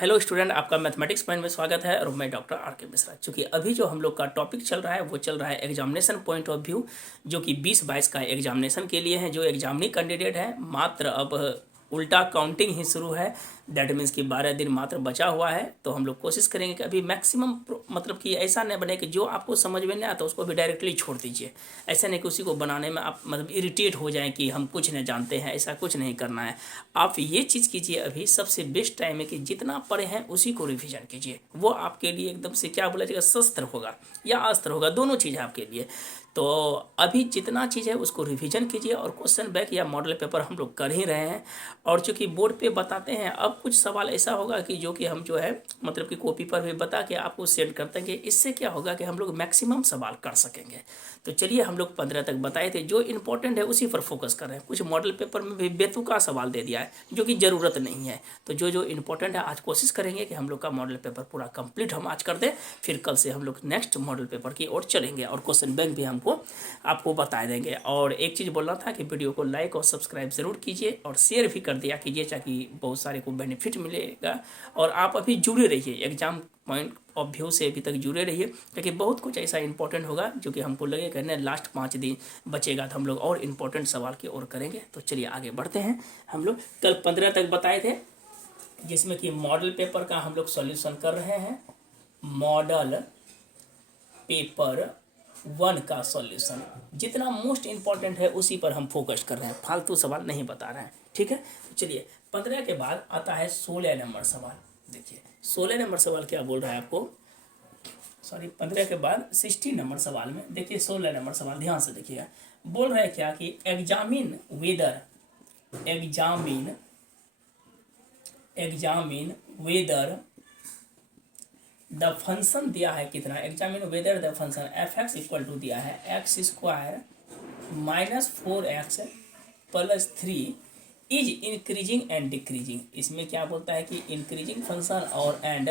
Hello student, आपका mathematics point में स्वागत है और मैं डॉक्टर आर के मिश्रा। चूँकि अभी जो हम लोग का टॉपिक चल रहा है वो चल रहा है एग्जामिनेशन पॉइंट ऑफ व्यू, जो कि 20-22 का एग्जामिनेशन के लिए है। जो एग्जामिनी कैंडिडेट है, मात्र अब उल्टा काउंटिंग ही शुरू है। दैट मीन्स कि 12 दिन मात्र बचा हुआ है। तो हम लोग कोशिश करेंगे कि अभी मैक्सिमम मतलब कि ऐसा नहीं बने कि जो आपको समझ में नहीं आता उसको भी डायरेक्टली छोड़ दीजिए। ऐसा नहीं कि उसी को बनाने में आप मतलब इरिटेट हो जाएं कि हम कुछ नहीं जानते हैं। ऐसा कुछ नहीं करना है। आप ये चीज़ कीजिए, अभी सबसे बेस्ट टाइम है कि जितना पढ़े हैं उसी को रिविजन कीजिए। वो आपके लिए एकदम से क्या बोला जाएगा, शस्त्र होगा या अस्त्र होगा, दोनों चीज़ है आपके लिए। तो अभी जितना चीज़ है उसको रिवीजन कीजिए और क्वेश्चन बैंक या मॉडल पेपर हम लोग कर ही रहे हैं। और चूंकि बोर्ड पे बताते हैं, अब कुछ सवाल ऐसा होगा कि जो कि हम जो है मतलब कि कॉपी पर भी बता के आपको सेंड कर देंगे। इससे क्या होगा कि हम लोग मैक्सिमम सवाल कर सकेंगे। तो चलिए, हम लोग 15 तक बताए थे, जो इंपॉर्टेंट है उसी पर फोकस कर रहे हैं। कुछ मॉडल पेपर में भी बेतुका सवाल दे दिया है जो कि ज़रूरत नहीं है। तो जो जो इंपॉर्टेंट है आज कोशिश करेंगे कि हम लोग का मॉडल पेपर पूरा कंप्लीट हम आज कर दें। फिर कल से हम लोग नेक्स्ट मॉडल पेपर की ओर चलेंगे और क्वेश्चन बैंक भी हमको आपको बता देंगे। और एक चीज़ बोलना था कि वीडियो को लाइक और सब्सक्राइब ज़रूर कीजिए और शेयर भी कर दिया कीजिए, ताकि बहुत सारे को बेनिफिट मिलेगा। और आप अभी जुड़े रहिए, एग्जाम पॉइंट ऑफ व्यू से अभी तक जुड़े रहिए, क्योंकि बहुत कुछ ऐसा इंपॉर्टेंट होगा जो कि हमको लगे करने लास्ट 5 दिन बचेगा तो हम लोग और इम्पोर्टेंट सवाल की ओर करेंगे। तो चलिए आगे बढ़ते हैं। हम लोग कल 15 तक बताए थे, जिसमें कि मॉडल पेपर का हम लोग सॉल्यूशन कर रहे हैं। मॉडल पेपर 1 का सॉल्यूशन जितना मोस्ट इंपॉर्टेंट है उसी पर हम फोकस कर रहे हैं, फालतू सवाल नहीं बता रहे हैं। ठीक है, तो चलिए 15 के बाद आता है 16 नंबर सवाल। देखिए 16 नंबर सवाल क्या बोल रहा है आपको, सॉरी 15 के बाद 16 नंबर सवाल में देखिए 16 नंबर सवाल ध्यान से देखिएगा। बोल रहा है क्या कि examine whether, examine examine whether the function दिया है कितना, examine whether the function f x equal to दिया है x square minus 4x plus 3 is increasing and decreasing. इसमें क्या बोलता है कि इंक्रीजिंग फंक्शन और एंड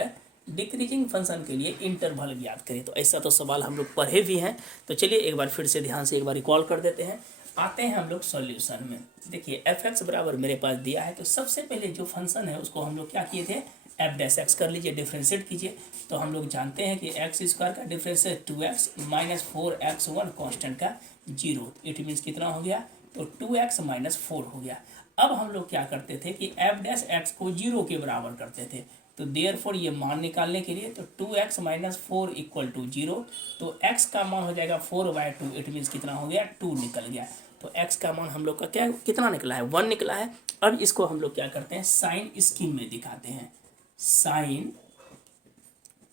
डिक्रीजिंग फंक्शन के लिए इंटरवल ज्ञात करें। तो ऐसा तो सवाल हम लोग पढ़े भी हैं। तो चलिए एक बार फिर से ध्यान से एक बार रिकॉल कर देते हैं। आते हैं हम लोग सॉल्यूशन में। देखिए एफ एक्स बराबर मेरे पास दिया है, तो सबसे पहले जो फंक्शन है उसको हम लोग क्या किए थे, एफ डैश एक्स कर लीजिए, डिफ्रेंशिएट कीजिए। तो हम लोग जानते हैं कि एक्स स्क्वायर का differentiate 2x minus 4x1 constant का 0। इट मीन्स कितना हो गया, तो 2x माइनस 4 हो गया। अब हम लोग क्या करते थे कि एफ डैश एक्स को 0 के बराबर करते थे। तो देयरफॉर ये मान निकालने के लिए तो 2x माइनस 4 इक्वल टू 0। तो x का मान हो जाएगा 4/2। इट मीन्स कितना हो गया, 2 निकल गया। तो x का मान हम लोग का क्या कितना निकला है, 1 निकला है। अब इसको हम लोग क्या करते हैं, साइन स्कीम में दिखाते हैं। साइन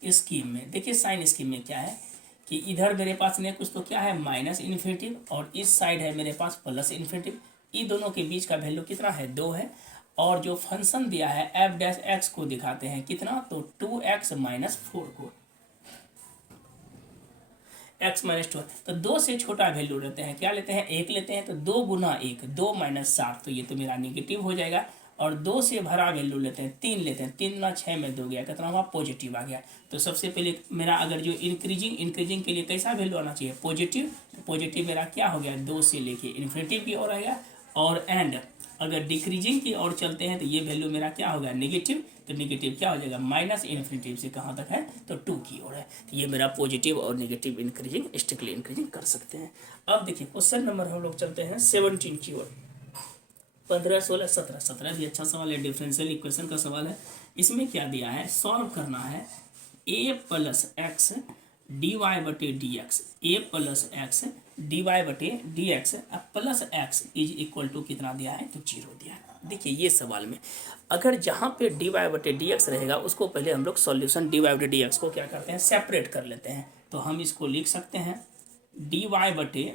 स्कीम में देखिए, साइन स्कीम में क्या है कि इधर मेरे पास ने कुछ तो क्या है माइनस इन्फिनिटिव और इस साइड है मेरे पास प्लस इन्फिनिटिव। इन दोनों के बीच का वैल्यू कितना है, 2 है। और जो फंक्शन दिया है एफ डैश एक्स को दिखाते हैं कितना, तो 2x माइनस 4 को, x माइनस 2। तो 2 से छोटा वैल्यू लेते हैं, क्या लेते हैं, 1 लेते हैं। तो 2 गुना 1 2 माइनस 7, तो ये तो मेरा निगेटिव हो जाएगा। और 2 से भरा वैल्यू लेते हैं, 3 लेते हैं, 3 गुना 6 में 2 गया, कितना हुआ, पॉजिटिव आ गया। तो सबसे पहले मेरा अगर जो इंक्रीजिंग के लिए कैसा वैल्यू आना चाहिए, पॉजिटिव। तो पॉजिटिव मेरा क्या हो गया, 2 से लेके इन्फिनिटिव की ओर आएगा। और एंड अगर डिक्रीजिंग की ओर चलते हैं तो ये वैल्यू मेरा क्या हो गया, नेगेटिव। तो नेगेटिव क्या हो जाएगा, माइनस इन्फिनिटिव से कहाँ तक है, तो 2 की ओर है। तो ये मेरा पॉजिटिव और नेगेटिव इंक्रीजिंग स्ट्रिक्टली इंक्रीजिंग कर सकते हैं। अब देखिए क्वेश्चन नंबर हम लोग चलते हैं 17 की ओर। 15 16 17, 17 भी अच्छा सवाल है, डिफरेंशियल इक्वेशन का सवाल है। इसमें क्या दिया है, सॉल्व करना है a plus x d y बटे d x, a plus x d y बटे d x plus x is equal to कितना दिया है, तो 0 दिया है। देखिए ये सवाल में अगर जहाँ पे डी वाई बटे डी एक्स रहेगा उसको पहले हम लोग सॉल्यूशन डी वाई बटे डी एक्स को क्या करते हैं, सेपरेट कर लेते हैं। तो हम इसको लिख सकते हैं डी वाई बटे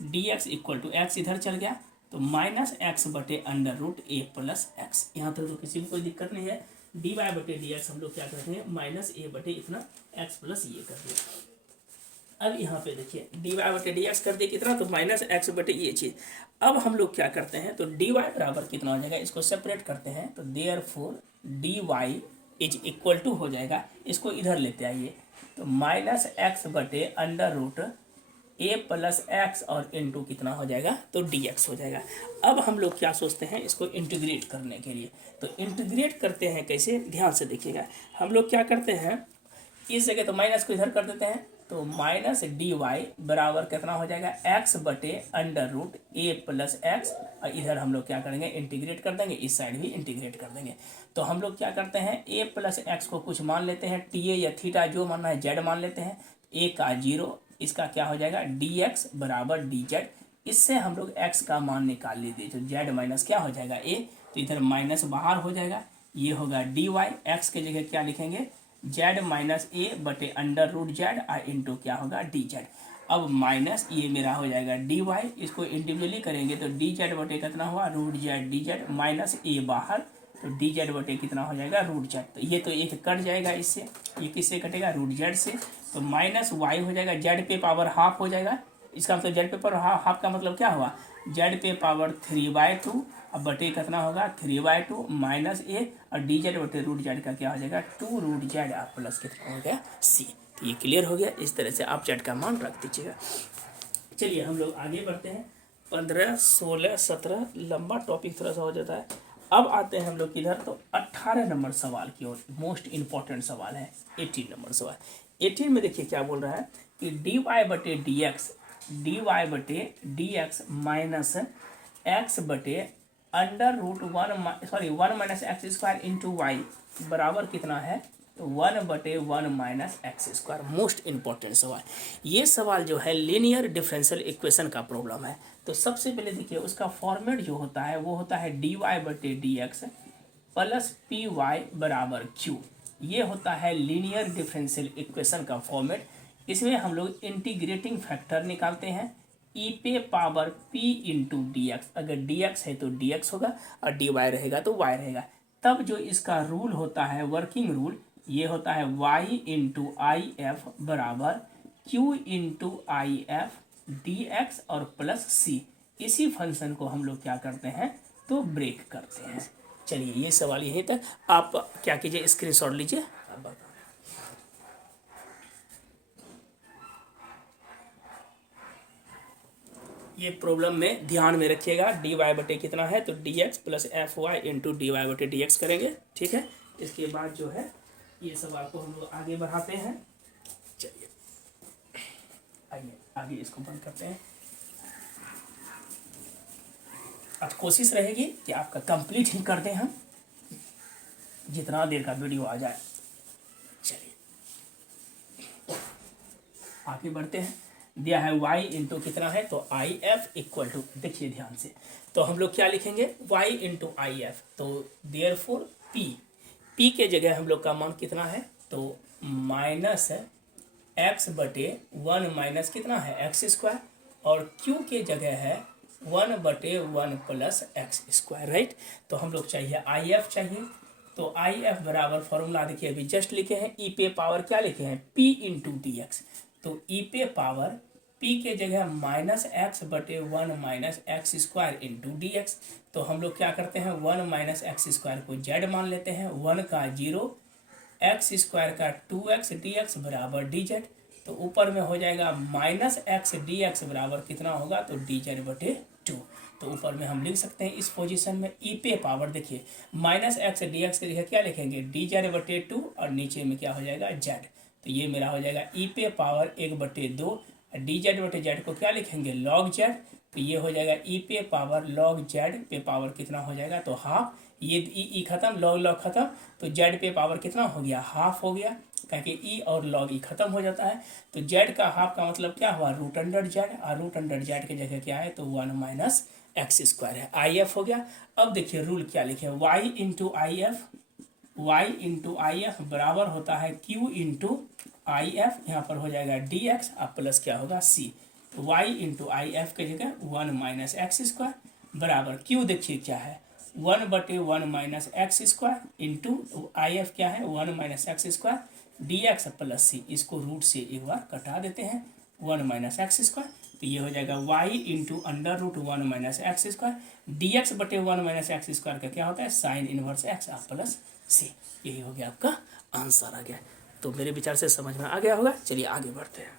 d x equal to x इधर चल गया, तो माइनस एक्स बटे under root a plus x. यहाँ तक तो किसी को कोई दिक्कत नहीं है। डी वाई बटे डी एक्स हम लोग क्या करते हैं, माइनस ए बटे इतना एक्स प्लस ये कर दिया। अब यहाँ पे देखिए डी वाई बटे डी एक्स कर दिए कितना, तो माइनस एक्स बटे ये चीज़। अब हम लोग क्या करते हैं, तो डी वाई बराबर कितना हो जाएगा, इसको सेपरेट करते हैं। तो therefore d y is equal to हो जाएगा, इसको इधर लेते आइए, तो माइनस एक्स बटे under root a plus x और इंटू कितना हो जाएगा तो डी एक्स हो जाएगा। अब हम लोग क्या सोचते हैं इसको इंटीग्रेट करने के लिए, तो इंटीग्रेट करते हैं कैसे, ध्यान से देखिएगा। हम लोग क्या करते हैं, इस जगह तो माइनस को इधर कर देते हैं, तो माइनस डी वाई बराबर कितना हो जाएगा एक्स बटे under root a plus x, और इधर हम लोग क्या करेंगे इंटीग्रेट कर देंगे, इस साइड भी इंटीग्रेट कर देंगे। तो हम लोग क्या करते हैं ए प्लस एक्स को कुछ मान लेते हैं, टी ए या थीटा जो मानना है, जेड मान लेते हैं, ए का 0, इसका क्या हो जाएगा डी एक्स बराबर डी जेड। इससे हम लोग एक्स का मान निकाल लीजिए, तो जेड माइनस क्या हो जाएगा ए, तो इधर माइनस बाहर हो जाएगा, ये होगा डी वाई, एक्स के जगह क्या लिखेंगे जेड माइनस ए बटे अंडर रूट जेड और इंटू क्या होगा डी जेड। अब माइनस ये मेरा हो जाएगा डी वाई, इसको इंडिविजुअली करेंगे तो डी जेड बटे कितना हुआ root Z D Z, minus A बाहर, तो डी जेड बटे कितना हो जाएगा रूट जेड। तो ये तो एक कट जाएगा इससे, ये किससे कटेगा रूट जेड से, तो माइनस वाई हो जाएगा, जेड पे पावर हाफ हो जाएगा, इसका मतलब जेड पे पावर हाफ का मतलब क्या हुआ जेड पे पावर 3/2, अब बटे कितना होगा 3/2 माइनस ए और डी जेड बटे रूट जेड का क्या हो जाएगा 2 रूट जेड और प्लस कितना हो गया सी। तो ये क्लियर हो गया, इस तरह से आप जेड का मान रख दीजिएगा। चलिए हम लोग आगे बढ़ते हैं, 15, 16, 17 लंबा टॉपिक थोड़ा सा हो जाता है। अब आते हैं हम लोग किधर, तो 18 नंबर सवाल की ओर, मोस्ट इंपॉर्टेंट सवाल है 18 नंबर सवाल। 18 में देखिए क्या बोल रहा है कि डी वाई बटे डी एक्स माइनस एक्स बटे under root 1 minus x square into y बराबर कितना है, तो 1/1 minus x square. Most important सवाल, ये सवाल जो है लीनियर डिफरेंशियल इक्वेशन का प्रॉब्लम है। तो सबसे पहले देखिए उसका फॉर्मेट जो होता है वो होता है डी वाई बटे d x plus p y बराबर क्यू, ये होता है लीनियर डिफरेंशियल इक्वेशन का फॉर्मेट। इसमें हम लोग इंटीग्रेटिंग फैक्टर निकालते हैं, ई पे power p into d x, अगर डी एक्स है तो डी एक्स होगा और डी वाई रहेगा तो वाई रहेगा। तब जो इसका रूल होता है वर्किंग रूल, ये होता है वाई इंटू आई एफ बराबर Q into I F D x और प्लस सी। इसी फंक्शन को हम लोग क्या करते हैं तो ब्रेक करते हैं। चलिए ये सवाल यहीं तक, आप क्या कीजिए स्क्रीनशॉट लीजिए। ये प्रॉब्लम में ध्यान में रखिएगा, डी वाई बटे कितना है तो d x plus f y into d y बटे डी एक्स करेंगे, ठीक है। इसके बाद जो है ये सवाल को हम लोग आगे बढ़ाते हैं। चलिए आइए आगे इसको बंद करते हैं। आज कोशिश रहेगी कि आपका कंप्लीट ही कर दें हम, जितना देर का वीडियो आ जाए। चलिए आगे बढ़ते हैं। दिया है y इंटू कितना है तो आई एफ इक्वल टू, देखिए ध्यान से, तो हम लोग क्या लिखेंगे y इंटू आई एफ, तो देयरफॉर p के जगह हम लोग का मान कितना है तो माइनस एक्स बटे 1 माइनस कितना है एक्स स्क्वायर, और q के जगह है 1/1 प्लस एक्स स्क्वायर, राइट। तो हम लोग चाहिए आई एफ चाहिए, तो आई एफ बराबर फॉर्मूला देखिए अभी जस्ट लिखे हैं, ई पे पावर क्या लिखे हैं p इंटू डी एक्स, तो ई पे पावर p के जगह माइनस एक्स बटे 1 minus x square into d x. तो हम लोग क्या करते हैं 1 माइनस एक्स स्क्वायर को z मान लेते हैं, 1 का 0, एक्स स्क्वायर का 2x डी एक्स बराबर डी जेड। तो ऊपर में हो जाएगा माइनस एक्स डी एक्स बराबर कितना होगा तो डी जेड बटे 2। तो ऊपर में हम लिख सकते हैं इस पोजीशन में ई पे पावर, देखिए माइनस एक्स डी एक्स के जगह क्या लिखेंगे डी जेड बटे 2 और नीचे में क्या हो जाएगा जेड। तो ये मेरा हो जाएगा ई पे पावर 1/2, डी जेड बटे जेड को क्या लिखेंगे लॉग जेड, तो ये हो जाएगा ई पे पावर लॉग जेड पे पावर कितना हो जाएगा तो हाफ, ये ई खत्म लॉग लॉग खत्म, तो जेड पे पावर कितना हो गया हाफ हो गया, क्योंकि ई और लॉग ई खत्म हो जाता है। तो जेड का हाफ का मतलब क्या हुआ रूट अंडर जेड, और रूट अंडर जेड की जगह क्या है तो 1 माइनस एक्स स्क्वायर है, आई एफ हो गया। अब देखिए रूल क्या लिखे y into I F, y into I F बराबर होता है q इंटू आई एफ, यहाँ पर हो जाएगा डी एक्स और प्लस क्या होगा c। तो y इंटू आई एफ के जगह 1 माइनस एक्स स्क्वायर बराबर q, देखिए क्या है 1/1 minus x square into I F क्या है 1 minus x square d x plus c। इसको रूट से एक बार कटा देते हैं 1 माइनस एक्स स्क्वायर, तो ये हो जाएगा y into under root 1 minus x square d x बटे 1 माइनस एक्स स्क्वायर का क्या होता है sine inverse x plus c. यही हो गया आपका आंसर आ गया। तो मेरे विचार से समझ में आ गया होगा। चलिए आगे बढ़ते हैं।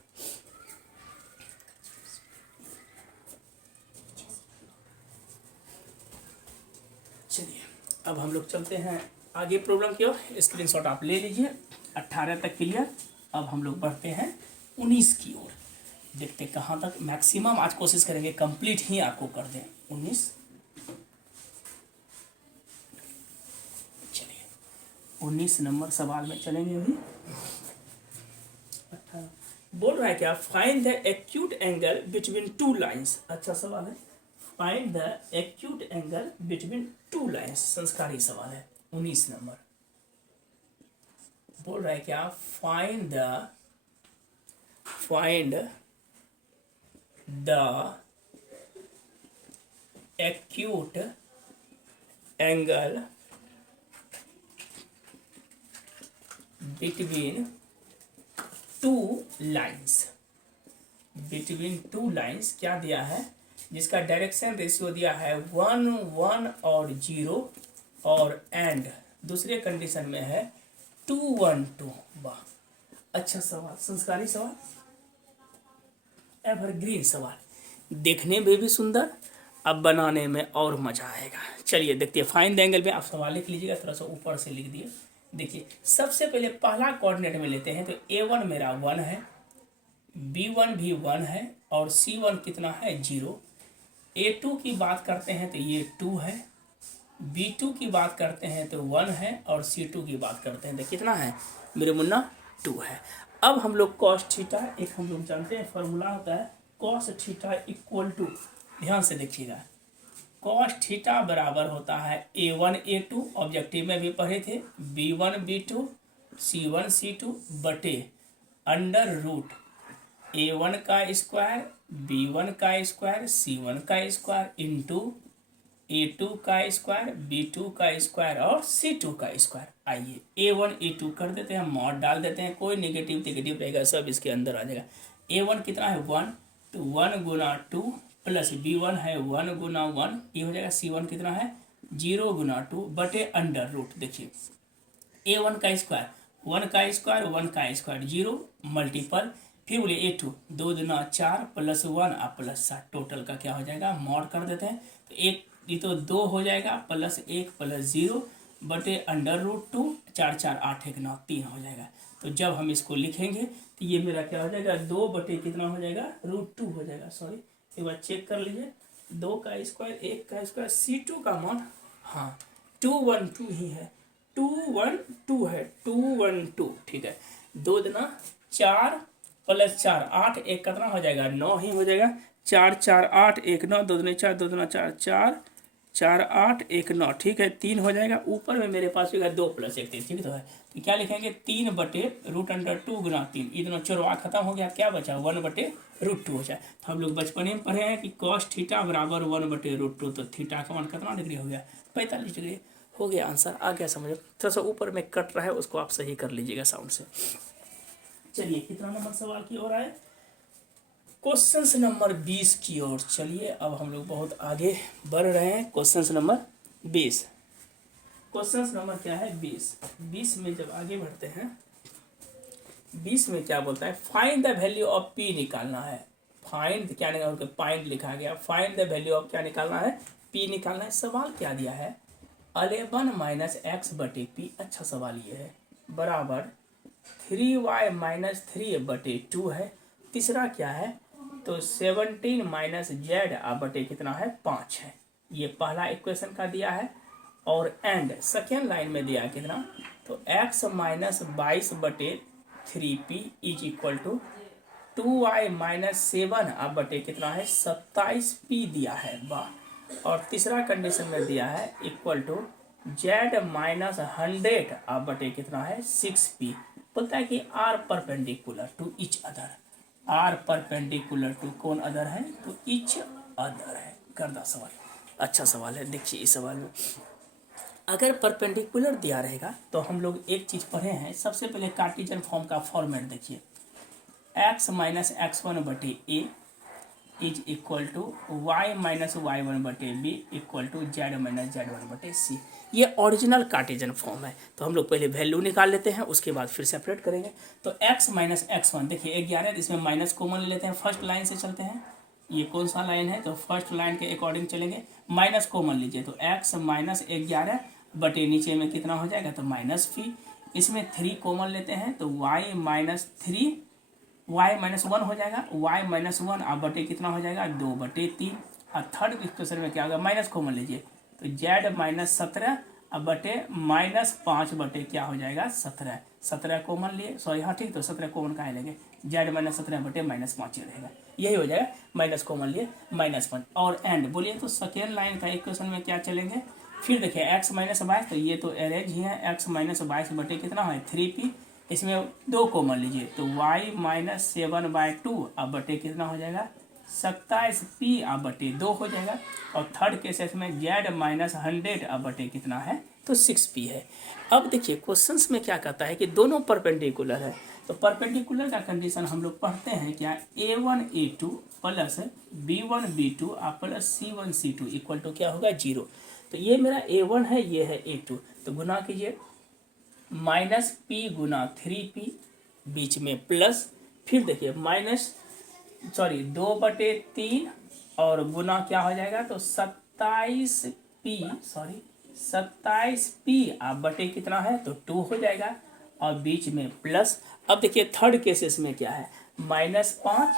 अब हम लोग चलते हैं आगे प्रॉब्लम की ओर। स्क्रीनशॉट आप ले लीजिए। 18 तक क्लियर। अब हम लोग बढ़ते हैं 19 की ओर। देखते कहाँ तक मैक्सिमम आज कोशिश करेंगे कंप्लीट ही आपको कर दें। 19, चलिए 19 नंबर सवाल में चलेंगे अभी। 18 बोल रहा है क्या, find the acute angle between two lines. अच्छा सवाल है, find the acute angle between two lines, संस्कारी सवाल है। 19 नंबर बोल रहा है क्या, find the acute angle between two lines. Between two lines क्या दिया है, जिसका डायरेक्शन रेशियो दिया है 1 1 और 0 और एंड दूसरे कंडीशन में है 2 1 2। वाह, अच्छा सवाल, संस्कारी सवाल, एवरग्रीन सवाल, देखने में भी सुंदर, अब बनाने में और मजा आएगा। चलिए देखते हैं। फाइंड द एंगल में आप सवाल लिख लीजिएगा, थोड़ा सा ऊपर से लिख दिए। देखिए सबसे पहले पहला कोऑर्डिनेट में लेते हैं तो A1 मेरा 1 है, B1 भी 1 है और C1 कितना है 0। A2 की बात करते हैं तो ये 2 है, B2 की बात करते हैं तो 1 है और C2 की बात करते हैं तो कितना है मेरे मुन्ना 2 है। अब हम लोग कॉस थीटा, एक हम लोग जानते हैं फॉर्मूला होता है कॉस थीटा इक्वल टू, ध्यान से देखिएगा, कॉस थीटा बराबर होता है A1 A2, ऑब्जेक्टिव में भी पढ़े थे, B1 B2 C1 C2 बटे अंडर रूट A1 का स्क्वायर B1 का स्क्वायर C1 का स्क्वायर इंटू A2 का स्क्वायर B2 का स्क्वायर और C2 का स्क्वायर। आइए A1 A2 कर देते हैं, मॉड डाल देते हैं, कोई नेगेटिव नेगेटिव रहेगा सब इसके अंदर आ जाएगा। A1 कितना है 1, तो 1 गुना 2 प्लस B1 है 1 गुना 1, ये हो जाएगा। C1 कितना है 0 गुना 2 बटे अंडर रूट। देखिए A1 का स्क्वायर 1 का स्क्वायर 1 का स्क्वायर 0 मल्टीपल, फिर बोले A2 2 दुना 4 प्लस 1 और प्लस 7, टोटल का क्या हो जाएगा मॉड कर देते हैं तो एक ये तो 2 हो जाएगा प्लस 1 प्लस 0 बटे अंडर रूट 2, 4 4 8 1 9 3 हो जाएगा। तो जब हम इसको लिखेंगे तो ये मेरा क्या हो जाएगा 2 बटे कितना हो जाएगा √2 हो जाएगा। सॉरी एक बार चेक कर लीजिए, 2 का स्क्वायर 1 का स्क्वायर C2 का मान हाँ 212 ही है, 212 है 212, ठीक है। 2 दुना 4 प्लस 4 8 1 कितना हो जाएगा 9 ही हो जाएगा। 4 4 8 1 9, 2 दुना 4 2 दुना 4 4 4 8 1 9, ठीक है 3 हो जाएगा। ऊपर में मेरे पास होगा 2 प्लस 1 3, ठीक तो है। तो क्या लिखेंगे 3 बटे √2 गुना 3, इतना चौरवा खत्म हो गया, क्या बचा 1 बटे √2 हो जाए। तो हम लोग बचपन में पढ़े हैं कि कॉस थीटा बराबर 1 बटे √2, तो थीटा का मान कितना डिग्री हो गया 45 डिग्री हो गया। आंसर आ गया समझ। थोड़ा सा ऊपर में कट रहा है, उसको आप सही कर लीजिएगा साउंड से। चलिए कितना नंबर सवाल की ओर आए, क्वेश्चन नंबर 20 की ओर। चलिए अब हम लोग बहुत आगे बढ़ रहे हैं। क्वेश्चन नंबर 20, क्वेश्चन नंबर क्या है 20 में जब आगे बढ़ते हैं 20 में क्या बोलता है, find the value of P निकालना है। फाइंड क्या निकाल, पॉइंट लिखा गया, फाइंड द वैल्यू ऑफ क्या निकालना है P निकालना है। सवाल क्या दिया है 11 माइनस एक्स बटे P, अच्छा सवाल ये है, बराबर 3y माइनस 3 बटे 2 है। तीसरा क्या है तो 17 माइनस जेड बटे कितना है 5 है। ये पहला इक्वेशन का दिया है। और एंड सेकेंड लाइन में दिया कितना, तो x माइनस 22 बटे 3p is equal to 2y minus 7 बटे कितना है 27p दिया है। वाह। और तीसरा कंडीशन में दिया है इक्वल टू z माइनस 100 बटे कितना है 6p। बोलता है कि are perpendicular to each other, are perpendicular to कौन अदर है तो इच अदर है। गर्दा सवाल, अच्छा सवाल है। देखिए इस सवाल में अगर परपेंडिकुलर दिया रहेगा तो हम लोग एक चीज़ पढ़े हैं, सबसे पहले कार्टेशियन फॉर्म का फॉर्मेट देखिए, x माइनस x1 बटे A is equal to y minus y1 बटे B equal to z minus z1 बटे सी। ये ओरिजिनल कार्टेशियन फॉर्म है। तो हम लोग पहले वैल्यू निकाल लेते हैं, उसके बाद फिर सेपरेट करेंगे। तो x माइनस x1, देखिए 11, इसमें माइनस कॉमन ले लेते हैं, फर्स्ट लाइन से चलते हैं। ये कौन सा लाइन है तो फर्स्ट लाइन के अकॉर्डिंग चलेंगे, माइनस कॉमन लीजिए तो x माइनस 11 बटे नीचे में कितना हो जाएगा तो -p। इसमें 3 कॉमन लेते हैं तो y माइनस 3 y माइनस 1 हो जाएगा, y माइनस 1 अब बटे कितना हो जाएगा 2/3। और थर्ड इक्वेशन में क्या होगा माइनस कॉमन लीजिए तो z माइनस 17 अब बटे -5 बटे क्या हो जाएगा 17। 17 कॉमन लिए सॉरी हाँ ठीक, तो 17 कॉमन कहाँ लेंगे, z माइनस 17 बटे -5 ही रहेगा, यही हो जाएगा। माइनस कॉमन लिए -1 और एंड बोलिए तो सेकेंड लाइन का इक्वेशन में क्या चलेंगे। फिर देखिए x माइनस 22 तो ये तो अरेंज ही है, x माइनस 22 बटे कितना है 3p। इसमें 2 कॉमन लीजिए तो y माइनस 7/2 अब बटे कितना हो जाएगा 27p अब बटे 2 हो जाएगा। और थर्ड केसेस में z माइनस 100 अब बटे कितना है तो 6p है। अब देखिए क्वेश्चंस में क्या कहता है कि दोनों परपेंडिकुलर है, तो परपेंडिकुलर का कंडीशन हम लोग पढ़ते हैं क्या, a1 a2 plus b1 b2 plus c1 c2 equal to क्या होगा 0। तो ये मेरा a1 है, ये है a2, तो गुना कीजिए -p गुना 3p बीच में प्लस, फिर देखिए माइनस 2/3 और गुना क्या हो जाएगा तो 27p आप बटे कितना है तो 2 हो जाएगा और बीच में प्लस। अब देखिए थर्ड केसेस में क्या है -5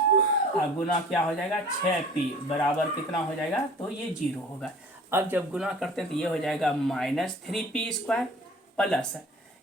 और गुना क्या हो जाएगा 6p बराबर कितना हो जाएगा तो ये 0 होगा। अब जब गुना करते हैं तो ये हो जाएगा -3p² प्लस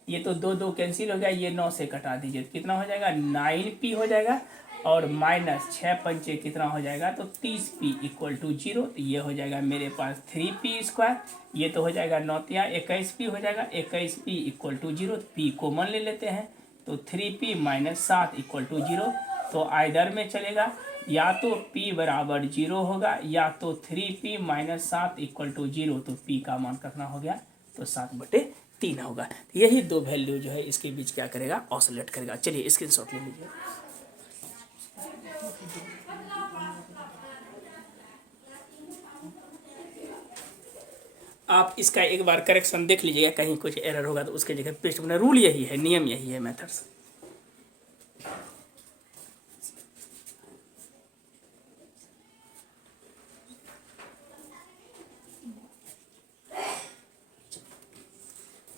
ये तो 2 कैंसिल हो गया, ये 9 से कटा दीजिए तो कितना हो जाएगा 9p हो जाएगा और -6 पंचे कितना हो जाएगा तो 30p इक्वल टू 0। तो ये हो जाएगा मेरे पास 3p², ये तो हो जाएगा 9 × 21p हो जाएगा, 21p equal to 0। p common ले लेते हैं तो 3p - 7 इक्वल टू 0। तो आइदर में चलेगा, या तो p बराबर 0 होगा या तो 3p - 7 इक्वल टू 0। तो p का मान कितना हो गया तो 7/3 होगा। यही दो वैल्यू जो है इसके बीच क्या करेगा ऑसिलेट करेगा। चलिए स्क्रीनशॉट ले लीजिए। आप इसका एक बार करेक्शन देख लीजिएगा, कहीं कुछ एरर होगा तो उसके जगह पेस्ट करना, रूल यही है, नियम यही है, मेथड्स।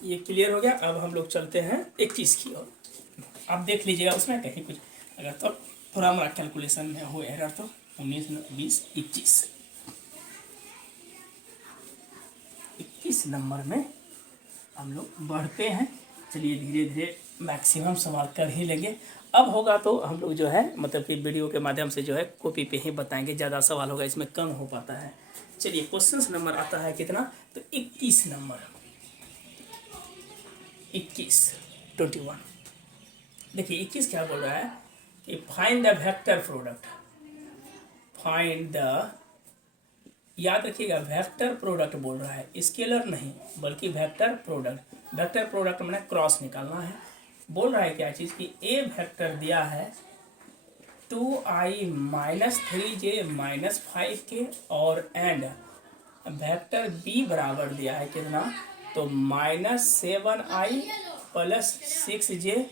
ये क्लियर हो गया। अब हम लोग चलते हैं 21 की ओर। आप देख लीजिएगा उसमें कहीं कुछ अगर तो थोड़ा हमारा कैलकुलेशन में हो एरर तो 19, 20, 21 नंबर में हम लोग बढ़ते हैं। चलिए धीरे धीरे मैक्सिमम सवाल कर ही लेंगे। अब होगा तो हम लोग जो है मतलब कि वीडियो के माध्यम से जो है कॉपी पे ही बताएंगे, ज़्यादा सवाल होगा इसमें कम हो पाता है। चलिए क्वेश्चन नंबर आता है कितना तो 21 नंबर 21 देखिए 21 क्या बोल रहा है कि find the vector product, find the, याद रखिएगा वेक्टर प्रोडक्ट बोल रहा है, स्केलर नहीं बल्कि वेक्टर प्रोडक्ट। वेक्टर प्रोडक्ट मैंने क्रॉस निकालना है। बोल रहा है क्या चीज़ की ए वेक्टर दिया है 2i - 3j - 5k और एंड वेक्टर बी बराबर दिया है कितना तो -7i प्लस 6j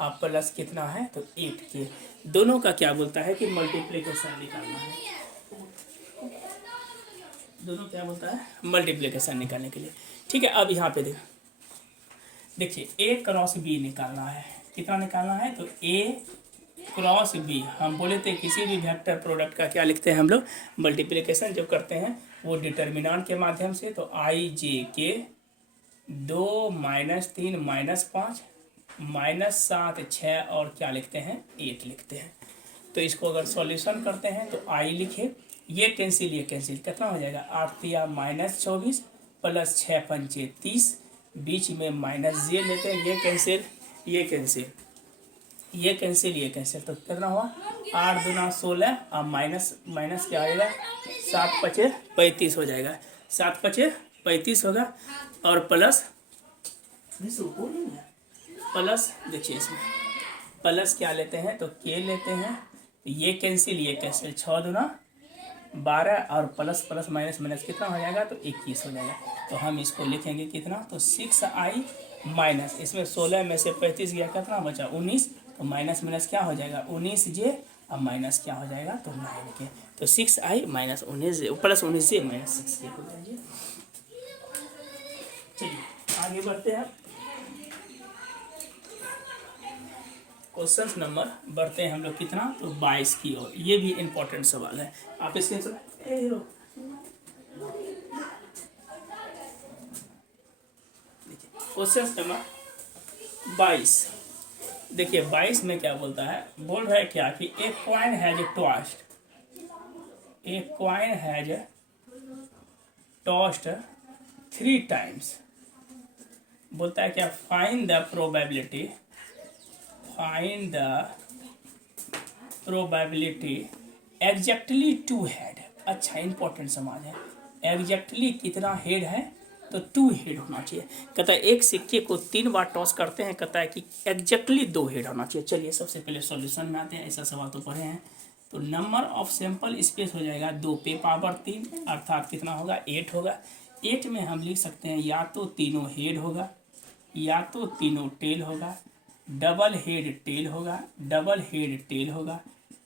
और प्लस कितना है तो 8k। दोनों का क्या बोलता है कि मल्टीप्लिकेशन निकालना है। दोनों क्या बोलता है मल्टीप्लिकेशन निकालने के लिए। ठीक है, अब यहाँ पे देखिए a क्रॉस b निकालना है। कितना निकालना है तो a क्रॉस b। हम बोले थे किसी भी वेक्टर प्रोडक्ट का क्या लिखते हैं हम लोग मल्टीप्लिकेशन जब करते हैं वो डिटर्मिनेंट के माध्यम से। तो i j k 2 - 3 - 5 -7 6 और क्या लिखते हैं 8 लिखते हैं। तो इसको अगर सॉल्यूशन करते हैं तो i लिखे, ये कैंसिल ये कैंसिल कितना हो जाएगा 8 या -24 प्लस 6 पंचे 30 बीच में माइनस जे लेते हैं, ये कैंसिल ये कैंसिल ये कैंसिल ये कैंसिल तो कितना हुआ 8 दूना 16 और माइनस माइनस क्या आएगा 7 × 5 = 35 हो जाएगा। 7 × 5 = 35 होगा और प्लस देखिए इसमें प्लस क्या लेते हैं तो के लेते हैं, ये कैंसिल 6 दूना 12 और प्लस प्लस माइनस माइनस कितना हो जाएगा तो 21 हो जाएगा। तो हम इसको लिखेंगे कितना तो 6i माइनस इसमें 16 में से 35 गया कितना बचा 19 तो माइनस माइनस क्या हो जाएगा 19j और माइनस क्या हो जाएगा तो 9k। तो 6i - 19j plus 19j - 6k हो जाएगी। चलिए आगे बढ़ते हैं। क्वेश्चन नंबर बढ़ते हैं हम लोग कितना, तो 22 की ओर। ये भी इंपॉर्टेंट सवाल है, आप इसके क्वेश्चन नंबर 22। देखिए 22 में क्या बोलता है, बोल रहा है क्या कि एक कॉइन हैज टॉस्ट, एक कॉइन हैज टॉस्ट 3 टाइम्स। बोलता है क्या, find the probability, find the probability exactly 2 head. अच्छा इंपॉर्टेंट सवाल है, एग्जैक्टली कितना हेड है, तो 2 हेड होना चाहिए। कहता है एक सिक्के को 3 बार टॉस करते हैं, कहता है कि एग्जैक्टली 2 हेड होना चाहिए। चलिए सबसे पहले सॉल्यूशन में आते हैं, ऐसा सवाल तो पढ़े हैं। तो नंबर ऑफ सैंपल स्पेस हो जाएगा 2 पे पावर 3, अर्थात कितना होगा, 8 होगा। 8 में हम लिख सकते हैं या तो तीनों हेड होगा, या तो तीनों टेल होगा, डबल हेड टेल होगा, डबल हेड टेल होगा,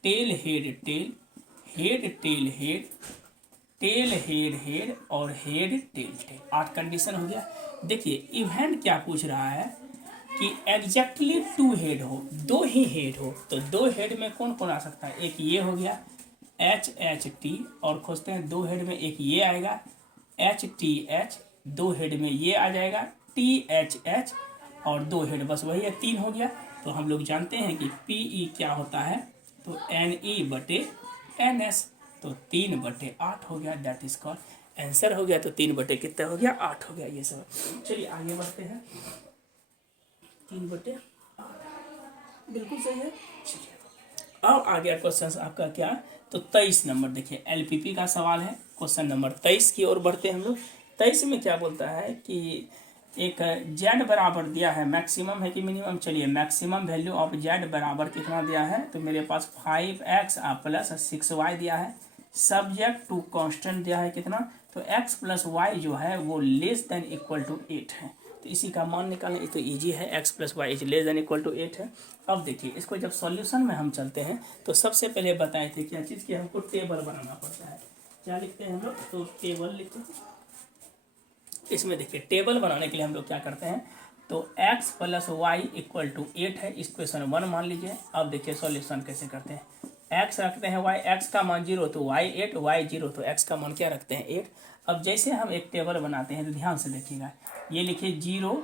tail head tail, head tail head, tail head head और हेड टेल टेल। 8 कंडीशन हो गया। देखिए इवेंट क्या पूछ रहा है कि एग्जैक्टली 2 हेड हो, 2 ही हेड हो। तो 2 हेड में कौन कौन आ सकता है, एक ये हो गया एच एच टी, और खोजते हैं 2 हेड में एक ये आएगा एच टी एच, 2 हेड में ये आ जाएगा टी एच एच, और 2 हेड बस वही है, 3 हो गया। तो हम लोग जानते हैं कि पी ई क्या होता है, तो एन ई बटे एन एस, तो 3/8 हो गया, दैट इज कॉल्ड आंसर हो गया। तो 3 बटे कितना हो गया, 8 हो गया ये सब। चलिए आगे बढ़ते हैं। 3/8 बिल्कुल सही है। चलिए अब आ गया क्वेश्चन आपका क्या, तो 23 नंबर। देखिए एलपीपी का सवाल है, क्वेश्चन नंबर 23 की ओर बढ़ते हैं हम लोग। 23 में क्या बोलता है कि एक जेड बराबर दिया है, मैक्सिमम है कि मिनिमम। चलिए मैक्सिमम वैल्यू ऑफ जेड बराबर कितना दिया है, तो मेरे पास 5x प्लस 6y दिया है। सब्जेक्ट टू कांस्टेंट दिया है कितना, तो x प्लस वाई जो है वो लेस देन इक्वल टू 8 है। तो इसी का मान निकालें, तो इजी है, x plus y is less than equal to 8 है। अब देखिए इसको जब सॉल्यूशन में हम चलते हैं, तो सबसे पहले बताए थे क्या चीज़ की, हमको टेबल बनाना पड़ता है। क्या लिखते हैं हम लोग, तो टेबल लिखते हैं। इसमें देखिए टेबल बनाने के लिए हम लोग क्या करते हैं, तो x plus y equal to 8 है, इस क्वेश्चन 1 मान लीजिए। अब देखिए सॉल्यूशन कैसे करते हैं, x रखते हैं y, x का मान 0 तो y 8, y 0 तो x का मान क्या रखते हैं 8। अब जैसे हम एक टेबल बनाते हैं तो ध्यान से देखिएगा, ये लिखिए 0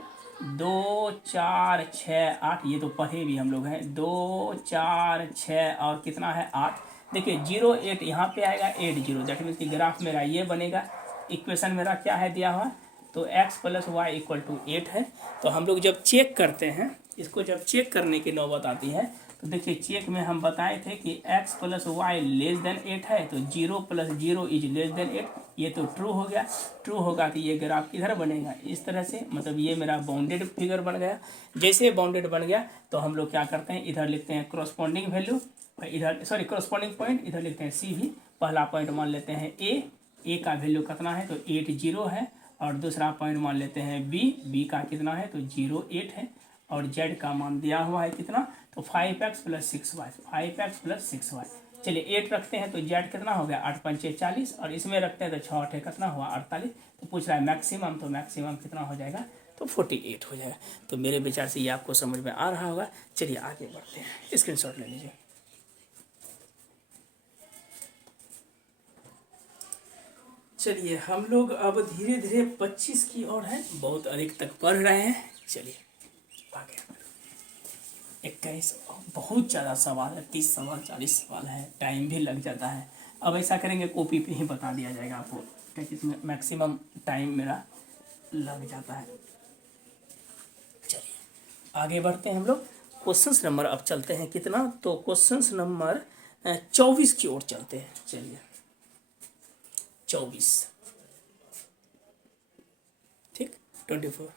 2 4 6 8, ये तो पढ़े भी हम लोग हैं, 2 4 6 और कितना है 8। देखिए 0 8 यहाँ पे आएगा, 8 0, दैट मीन्स कि ग्राफ मेरा ये बनेगा। इक्वेशन मेरा क्या है दिया हुआ, तो x plus y equal to 8 है। तो हम लोग जब चेक करते हैं, इसको जब चेक करने की नौबत आती है, तो देखिए चेक में हम बताए थे कि x plus y less than 8 है, तो 0 प्लस 0 इज लेस देन 8, ये तो ट्रू हो गया। ट्रू होगा तो ये ग्राफ किधर बनेगा, इस तरह से, मतलब ये मेरा बाउंडेड फिगर बन गया। जैसे बाउंडेड बन गया तो हम लोग क्या करते हैं, इधर लिखते हैं करस्पॉन्डिंग वैल्यू, इधर सॉरी करस्पॉन्डिंग पॉइंट, इधर लिखते हैं सी भी। पहला पॉइंट मान लेते हैं ए का वैल्यू कितना है, तो 8 0 है, और दूसरा पॉइंट मान लेते हैं बी का कितना है, तो 0 8 है, और जेड का मान दिया हुआ है कितना, तो 5x plus 6y, 5x plus 6y। चलिए 8 रखते हैं तो जेड कितना हो गया, 8 पंचे 40, और इसमें रखते हैं तो 6 8 कितना हुआ 48। तो पूछ रहा है मैक्सिमम, तो मैक्सिमम कितना हो जाएगा, तो 48 हो जाएगा। तो मेरे विचार से ये आपको समझ में आ रहा होगा। चलिए आगे बढ़ते हैं, स्क्रीनशॉट ले लीजिए। चलिए हम लोग अब धीरे धीरे 25 की ओर है, बहुत अधिक तक पढ़ रहे हैं। चलिए आगे 21, बहुत ज़्यादा सवाल है, 30 सवाल 40 सवाल है, टाइम भी लग जाता है। अब ऐसा करेंगे कॉपी पे ही बता दिया जाएगा आपको, क्योंकि इसमें मैक्सिमम टाइम मेरा लग जाता है। चलिए आगे बढ़ते हैं हम लोग। क्वेश्चन नंबर अब चलते हैं कितना, तो क्वेश्चन नंबर 24 की ओर चलते हैं। चलिए 24, ठीक 24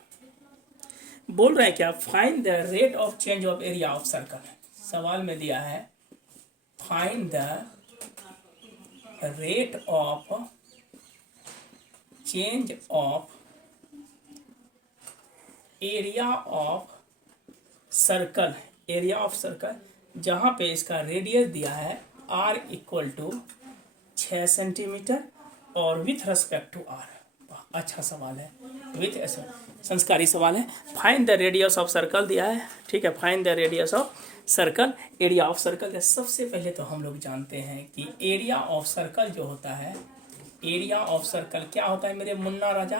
बोल रहे हैं क्या, find the rate of change of area of circle. सवाल में दिया है find the rate of change of area of circle, area of circle, जहाँ पे इसका रेडियस दिया है r इक्वल टू 6 सेंटीमीटर और विथ रेस्पेक्ट टू r। अच्छा सवाल है, विथ संस्कारी सवाल है। Find the radius of circle दिया है, ठीक है। Find the radius of circle, area of circle है। सबसे पहले तो हम लोग जानते हैं कि एरिया ऑफ सर्कल जो होता है, एरिया ऑफ सर्कल क्या होता है मेरे मुन्ना राजा,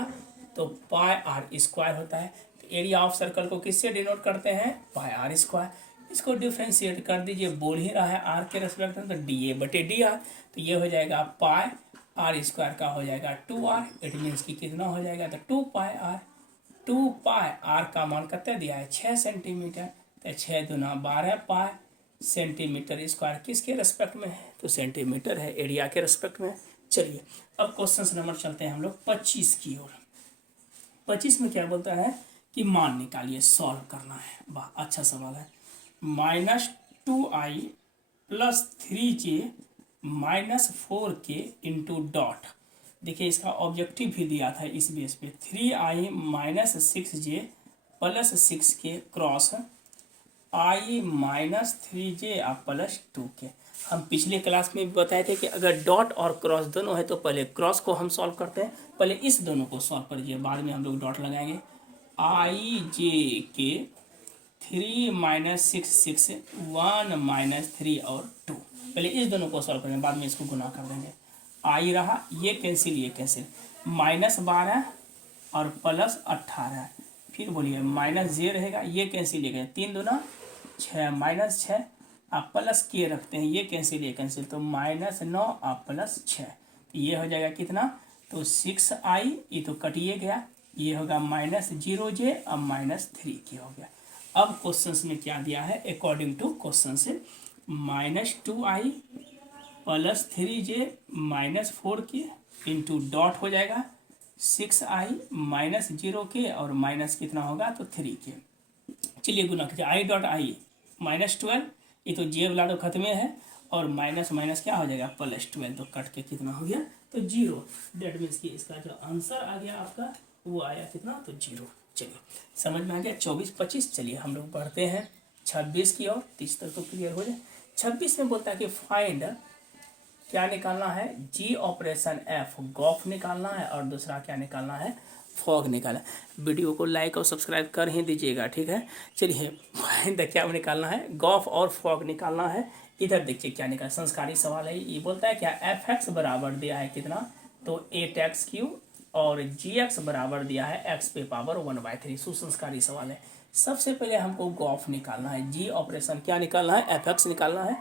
तो पाई आर स्क्वायर होता है। तो एरिया ऑफ सर्कल को किससे डिनोट करते हैं, पाई आर स्क्वायर। इसको डिफ्रेंशिएट कर दीजिए, बोल ही रहा है आर के रेस्पेक्ट में, तो डी ए बटे डी आर, तो ये हो जाएगा पाई आर स्क्वायर का हो जाएगा 2r। इट मीन्स कि कितना हो जाएगा, तो 2 पाई आर। 2 पाई आर का मान कितना दिया है, 6 सेंटीमीटर, तो 6 दूना 12 पाई सेंटीमीटर स्क्वायर किसके रेस्पेक्ट में है, तो सेंटीमीटर है, एरिया के रेस्पेक्ट में। चलिए अब क्वेश्चन नंबर चलते हैं हम लोग 25 की ओर। 25 में क्या बोलता है कि मान निकालिए, सॉल्व करना है। वाह अच्छा सवाल है। -2i + 3j - 4k into dot. देखिए इसका ऑब्जेक्टिव भी दिया था इस बेस पे, 3i - 6j + 6k cross i - 3j + 2k। हम पिछले क्लास में भी बताए थे कि अगर डॉट और क्रॉस दोनों है तो पहले क्रॉस को हम सॉल्व करते हैं, पहले इस दोनों को सॉल्व करिए, बाद में हम लोग डॉट लगाएंगे। i j के 3 - 6 6 1 - 3 और 2, पहले इस दोनों को सॉल्व करेंगे, बाद में इसको गुना कर देंगे। आई रहा, ये कैंसिल ये कैंसिल, -12 और +18, फिर बोलिए -j रहेगा, ये कैंसिल ये कैंसिल, 3 दूना 6 -6 आप प्लस के रखते हैं, ये कैंसिल ये कैंसिल, तो -9 आप +6, तो ये हो जाएगा कितना, तो 6i, ये तो कटिए गया, ये होगा -0j अब -3k हो गया। अब क्वेश्चंस में क्या दिया है, अकॉर्डिंग टू क्वेश्चन से -2i + 3j - 4k into dot हो जाएगा 6i - 0k और माइनस कितना होगा, तो 3k। चलिए गुना कीजिए, i डॉट आई -12, ये तो जे वाला तो खत्म है, और माइनस माइनस क्या हो जाएगा, +12, तो कट के कितना हो गया, तो 0। डेट मीन्स कि इसका जो आंसर आ गया आपका वो आया कितना, तो 0। चलिए समझ में आ गया 24 25। चलिए हम लोग बढ़ते हैं 26 की ओर, 30 तक तो क्लियर हो जाए। 26 में बोलता है कि फाइंड, क्या निकालना है, जी ऑपरेशन एफ, गॉफ निकालना है, और दूसरा क्या निकालना है, फॉग निकालना है। वीडियो को लाइक और सब्सक्राइब कर ही दीजिएगा, ठीक है। चलिए फाइंड क्या निकालना है, गॉफ और फॉग निकालना है। इधर देखिए क्या निकाल, संस्कारी सवाल है। ये बोलता है क्या, एफ बराबर दिया है कितना, तो 8x³ और gx बराबर दिया है x पे पावर 1/3। सुसंस्कारी सवाल है। सबसे पहले हमको गॉफ निकालना है, जी ऑपरेशन क्या निकालना है, एफ निकालना है।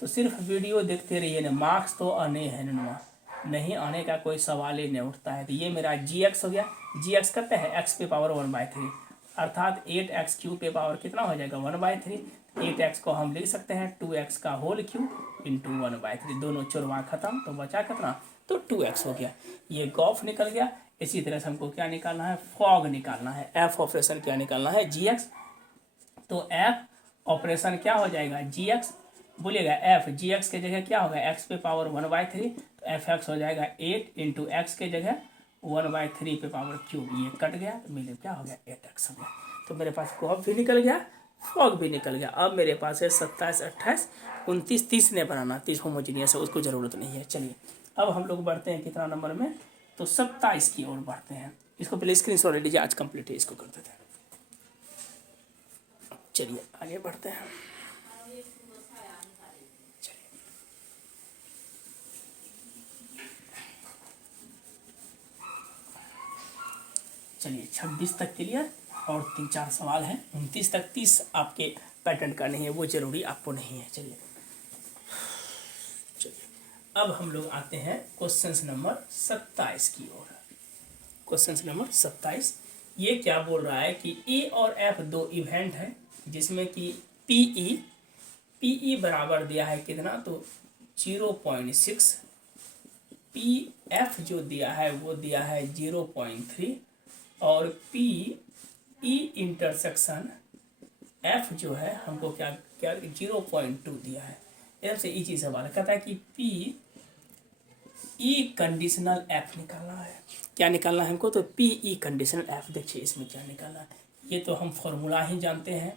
तो सिर्फ वीडियो देखते रहिए ना, मार्क्स तो आने हैं नुमा, नहीं आने का कोई सवाल ही नहीं उठता है। तो ये मेरा gx हो गया, gx करते हैं x पे पावर 1/3, अर्थात 8x³ पे पावर कितना हो जाएगा, 1/3। 8x को हम लिख सकते हैं 2x का होल क्यूब इंटू 1/3, दोनों चौरवा खत्म, तो बचा कितना, तो 2x हो गया। ये गॉफ निकल गया। इसी तरह से हमको क्या निकालना है, फॉग निकालना है। एफ ऑपरेशन क्या निकालना है, gx, तो एफ ऑपरेशन क्या हो जाएगा, gx, बोलिएगा एफ gx के जगह क्या होगा, x पे पावर 1/3, तो एफ एक्स हो जाएगा 8 इंटू एक्स के जगह 1/3 पे पावर क्यूब, ये कट गया, तो मेरे क्या हो गया, 8x हो गया। तो मेरे पास गॉफ भी निकल गया, फॉग भी निकल गया। अब मेरे पास है 27 28 29 30 ने बनाना, 30 होमोजीनियस है, उसको ज़रूरत नहीं है। चलिए अब हम लोग बढ़ते हैं कितना नंबर में, तो 27 की ओर बढ़ते हैं। इसको पहले स्क्रीनशॉट ले लीजिए, आज कंप्लीट है, इसको कर देते हैं। चलिए आगे बढ़ते हैं। चलिए 26 तक क्लियर, और 3-4 सवाल हैं। 29 तक 30 आपके पैटर्न का नहीं है, वो जरूरी आपको नहीं है। चलिए अब हम लोग आते हैं क्वेश्चन नंबर 27 की ओर। क्वेश्चन नंबर 27, ये क्या बोल रहा है कि ए और एफ दो इवेंट है, जिसमें कि पीई बराबर दिया है कितना, तो 0.6, पी एफ जो दिया है वो दिया है 0.3, और पी ई इंटरसेक्शन एफ जो है हमको क्या क्या 0.2 दिया है। एफ से ई चीज सवाल कहता है कि पी ई कंडीशनल एफ निकालना है। क्या निकालना है हमको, तो पी ई कंडीशनल एफ। देखिए इसमें क्या निकालना है, ये तो हम फॉर्मूला ही जानते हैं,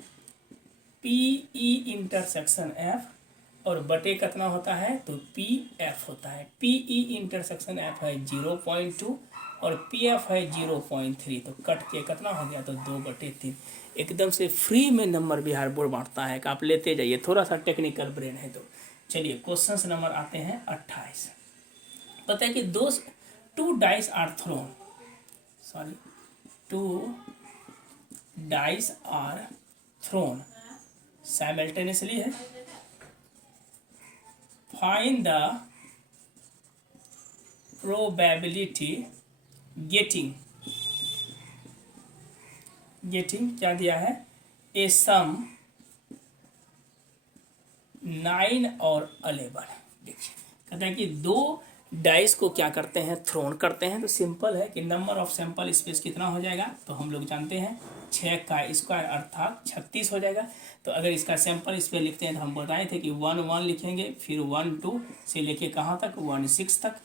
पी ई इंटरसेक्शन एफ और बटे कितना होता है, तो पी एफ होता है। पी ई इंटरसेक्शन एफ है 0.2 और PF है 0.3, तो कट के कितना हो गया, तो 2/3। एकदम से फ्री में नंबर बिहार बोर्ड बांटता है कि आप लेते जाइए, थोड़ा सा टेक्निकल ब्रेन है तो। चलिए क्वेश्चन नंबर आते हैं 28। पता है कि two dice are thrown, sorry, two dice are thrown simultaneously है, फाइंड द प्रोबेबिलिटी गेटिंग क्या दिया है, ए सम 9 और 11। देखिए कहते हैं कि दो डाइस को क्या करते हैं, थ्रोन करते हैं। तो सिंपल है कि नंबर ऑफ सैंपल स्पेस कितना हो जाएगा, तो हम लोग जानते हैं 6 का स्क्वायर अर्थात 36 हो जाएगा। तो अगर इसका सैंपल स्पेस लिखते हैं तो हम बताए थे कि 1 1 लिखेंगे, फिर 1 2 से लेके कहाँ तक, 1 6 तक,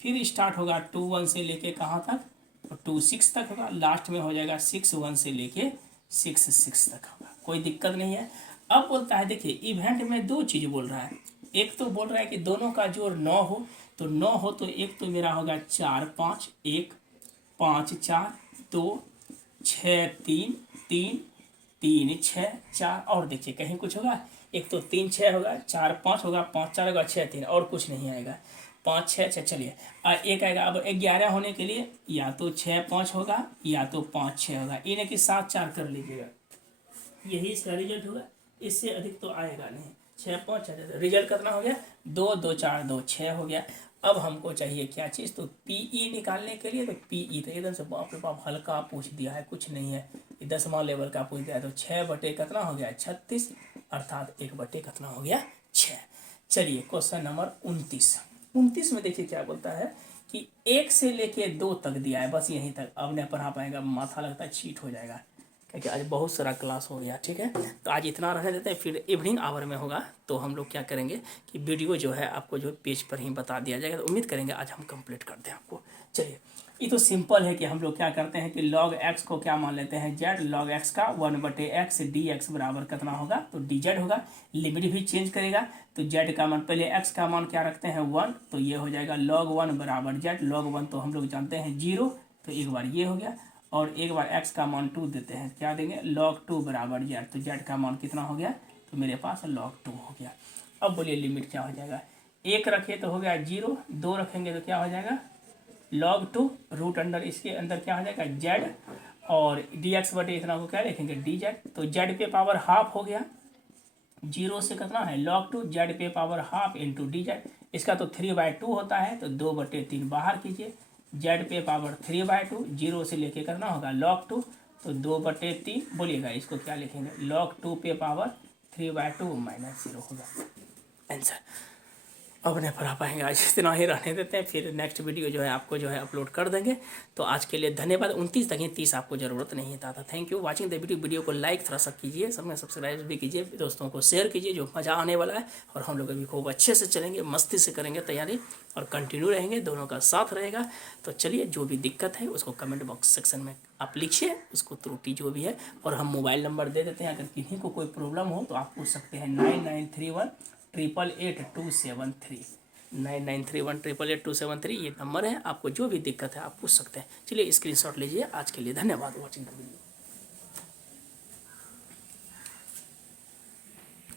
फिर स्टार्ट होगा 2 1 से लेके कहाँ तक, तो 2 6 तक होगा, लास्ट में हो जाएगा 6 1 से लेके 6 6 तक होगा। कोई दिक्कत नहीं है। अब बोलता है, देखिए इवेंट में दो चीज़ बोल रहा है। एक तो बोल रहा है कि दोनों का जोड़ 9 हो, तो 9 हो तो एक तो मेरा होगा 4 5 1 5 4 2 6 3 3 3 6 4, और देखिए कहीं कुछ होगा, एक तो 3 6 होगा, 4 5 होगा, 5 4 होगा, 6 3, और कुछ नहीं आएगा, 5 6 6। चलिए एक आएगा। अब 11 होने के लिए या तो 6 5 होगा या तो 5 6 होगा, इन्हें कि 7 4 कर लीजिएगा, यही इसका रिजल्ट होगा। इससे अधिक तो आएगा नहीं। 6 5 6, रिजल्ट कितना हो गया, 2 2 4 2 6 हो गया। अब हमको चाहिए क्या चीज़, तो PE निकालने के लिए। तो PE तो एकदम से बाप रे बाप हल्का पूछ दिया है, कुछ नहीं है, 10वां लेवल का पूछ दिया है। तो 6 बटे कितना हो गया, 36, अर्थात 1 बटे कितना हो गया, 6। चलिए क्वेश्चन नंबर 29 में देखिए क्या बोलता है कि 1 से लेके 2 तक दिया है, बस यहीं तक। अब नहीं पढ़ा पाएगा, माथा लगता है चीट हो जाएगा, क्योंकि आज बहुत सारा क्लास हो गया। ठीक है, तो आज इतना रहने देते हैं, फिर इवनिंग आवर में होगा तो हम लोग क्या करेंगे कि वीडियो जो है आपको जो पेज पर ही बता दिया जाएगा। तो उम्मीद करेंगे आज हम कंप्लीट कर दें आपको। चलिए ये तो सिंपल है कि हम लोग क्या करते हैं कि log x को क्या मान लेते हैं, z, log x का 1/x dx बराबर कितना होगा, तो dz होगा। लिमिट भी चेंज करेगा, तो z का मान, पहले x का मान क्या रखते हैं 1, तो ये हो जाएगा log 1 बराबर z। log 1 तो हम लोग जानते हैं 0, तो एक बार ये हो गया, और एक बार x का मान 2 देते हैं, क्या देंगे, log 2 बराबर z। तो z का मान कितना हो गया, तो मेरे पास log 2 हो गया। अब बोलिए लिमिट क्या हो जाएगा, 1 रखे तो हो गया 0, 2 रखेंगे तो क्या हो जाएगा log 2, रूट अंडर इसके अंदर क्या हो जाएगा z, और dx बटे इतना को क्या लिखेंगे dz। तो z पे पावर हाफ हो गया, 0 से कितना है log 2, z पे पावर हाफ इंटू dz। इसका तो 3/2 होता है, तो 2/3 बाहर कीजिए, z पे पावर 3/2, 0 से लेके करना होगा log 2, तो 2/3 बोलिएगा, इसको क्या लिखेंगे log 2 पे पावर 3/2 -0 होगा आंसर। अब नहीं पढ़ा पाएंगे, आज इतना ही रहने देते हैं, फिर नेक्स्ट वीडियो जो है आपको जो है अपलोड कर देंगे। तो आज के लिए धन्यवाद। 29 तक ही, 30 आपको ज़रूरत नहीं था। Thank you watching the video को लाइक थोड़ा सा कीजिए, सब में सब्सक्राइब भी कीजिए, दोस्तों को शेयर कीजिए, जो मज़ा आने वाला है। और हम लोग अभी खूब अच्छे से चलेंगे, मस्ती से करेंगे तैयारी, और कंटिन्यू रहेंगे, दोनों का साथ रहेगा। तो चलिए जो भी दिक्कत है उसको कमेंट बॉक्स सेक्शन में आप लिखिए, उसको त्रुटि जो भी है, और हम मोबाइल नंबर दे देते हैं। अगर किसी को कोई प्रॉब्लम हो तो आप पूछ सकते हैं 9931 888 273, 9931 888 273, ये नंबर है। आपको जो भी दिक्कत है आप पूछ सकते हैं। चलिए स्क्रीनशॉट लीजिए। आज के लिए धन्यवाद वॉचिंग द वीडियो।